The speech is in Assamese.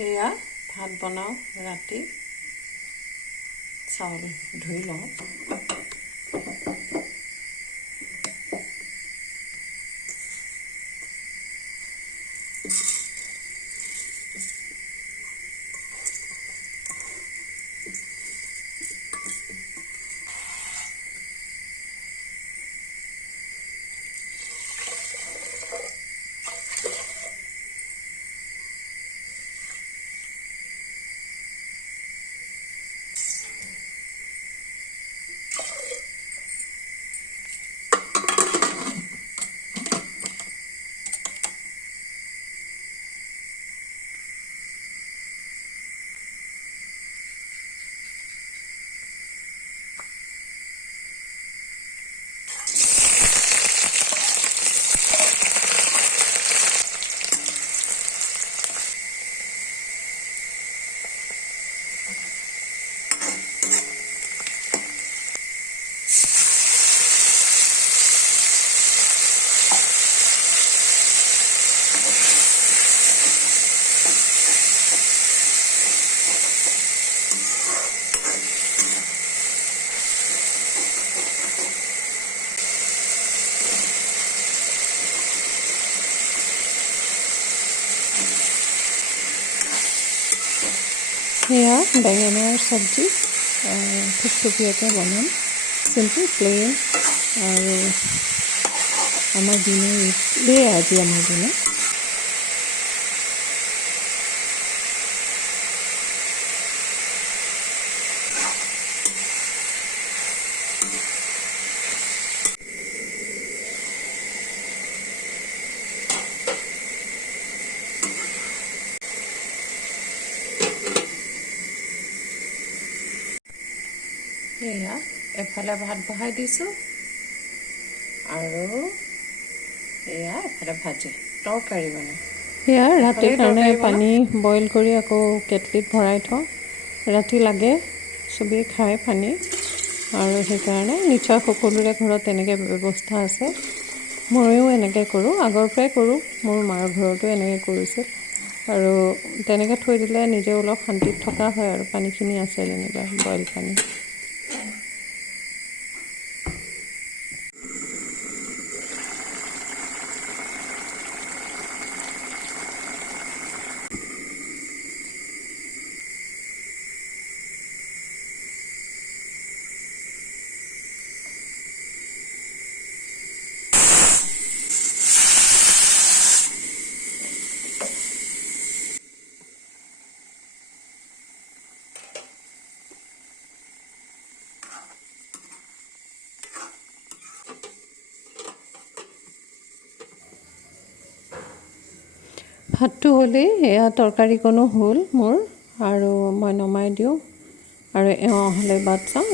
এয়া ভাত বনাওঁ ৰাতি চাউল ধুই লওঁ এয়া বেঙেনাৰ চব্জি থুপথুপীয়াকৈ বনাম চিম্পল প্লেইন আৰু আমাৰ দিনৰ এইটোৱে আজি আমাৰ দিনত এয়া এফালে ভাত বহাই দিছোঁ আৰু এয়া এফালে ভাজি তৰকাৰী মানে এয়া ৰাতিৰ কাৰণে পানী বইল কৰি আকৌ কেটলিত ভৰাই থওঁ ৰাতি লাগে চবেই খায় পানী আৰু সেইকাৰণে নিশ্চয় সকলোৰে ঘৰত তেনেকৈ ব্যৱস্থা আছে ময়ো এনেকৈ কৰোঁ আগৰ পৰাই কৰোঁ মোৰ মাৰ ঘৰতো এনেকৈ কৰিছিল আৰু তেনেকৈ থৈ দিলে নিজে অলপ শান্তিত থকা হয় আৰু পানীখিনি আছে যেনিবা বইল পানী ভাতটো হ'লেই এয়া তৰকাৰীকণো হ'ল মোৰ আৰু মই নমাই দিওঁ আৰু এওঁ হ'লে বাট চাওঁ